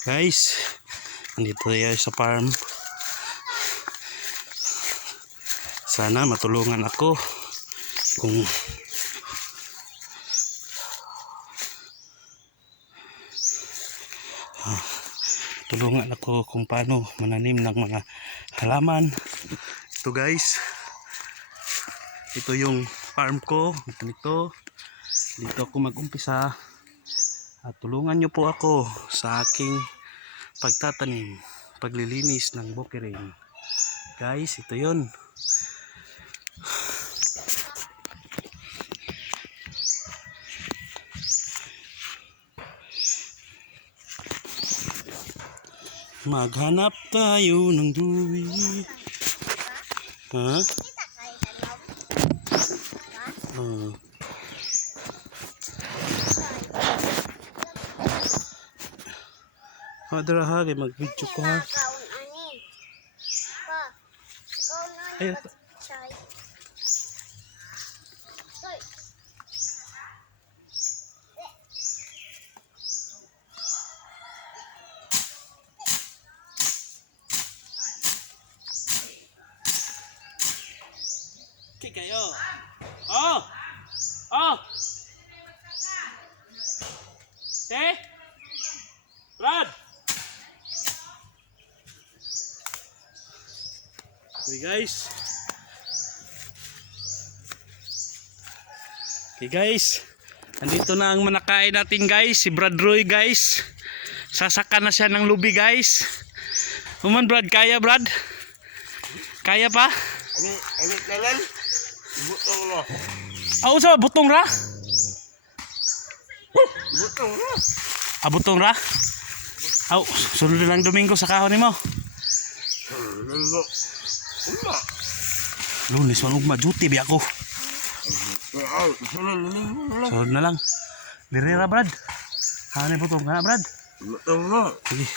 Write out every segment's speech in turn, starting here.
Guys, andito tayo sa farm. Sana matulungan ako kung tulungan ako kung paano mananim ng mga halaman. Ito guys, ito yung farm ko. Dito ako mag-umpisa at tulungan nyo po ako sa aking pagtatanim, paglilinis ng bukirin. Guys, ito yun. Maghanap tayo ng duwi. Ha? Madara ha, kay mag-video ko ha. Ayun. Okay kayo. Oh! Oh! Eh? Brad! Okay guys. Okay guys. Andito na ang manakain natin guys. Si Brad Roy guys. Sasaka na siya ng lubi guys. Human Brad, kaya Brad? Kaya pa? Ani kalan? Butong na. Ah, usa butong ra? Butong na. Ah, butong ra? Aw, sunod lang Domingo sa kahon nimo. Lalo. Uma. Lunes man ugma duty bi ako. Sunod na lang. Diri ra Brad. Hani butong kana Brad? Butong na. Sige.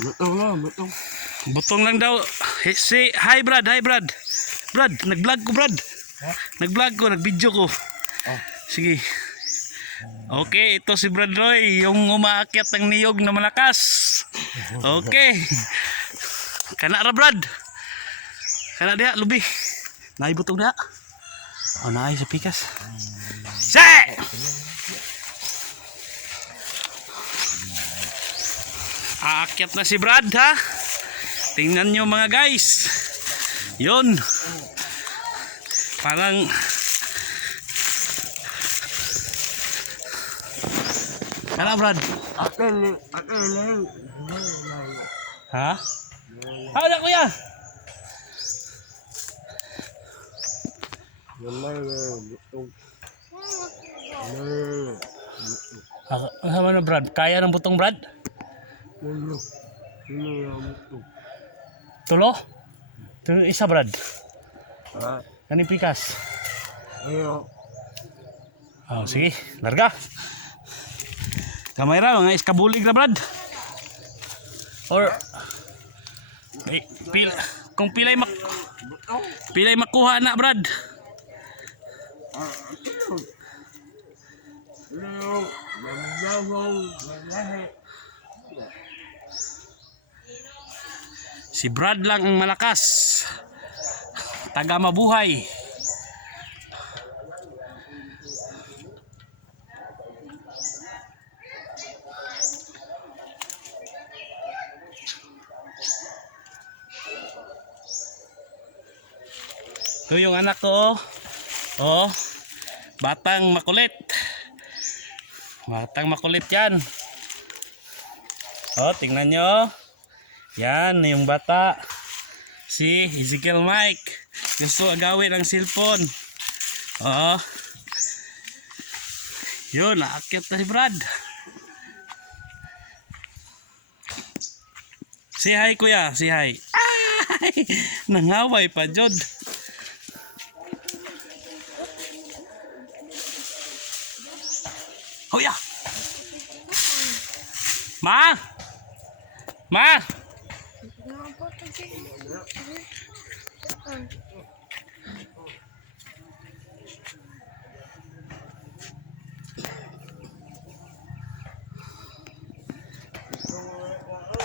Butong na, butong. Butong lang daw. Say hi Brad, hi Brad. Brad, nag-vlog ko Brad. Nag-vlog ko, nag-video ko. Sige. Okay, ito si Brad Roy, yung umaakyat ng niyog na malakas. Okay. Kana ra Brad. Kana dia lubi. Naay butong dia. Oh, naay sa pikas. Se! Aakyat na si Brad ha. Tingnan nyo mga guys. Yun. Parang ano Brad? Akil. Ha? Hawala kuya. Butong. Ano na Brad? Kaya ng butong Brad? Ulo. Ulo yung butong. Tulo? Tulo isa Brad. Ha? Kaning pikas. Ayo. Oh, sige, larga. Kamay ra, mga iskabulig na Brad. Or kung pilay makuha na Brad. Si Brad lang ang malakas. Taga mabuhay. Ito yung anak ko. Oh. Batang makulit. Batang makulit yan. Oh, tingnan nyo. Yan, yung bata. Si Ezekiel Mike. Gusto agawin ang cellphone. Oh. Yun, naakyat na si Brad. Say hi kuya, say hi. Ay, nangaway pa Jod. Oh ya. Ma. Ma.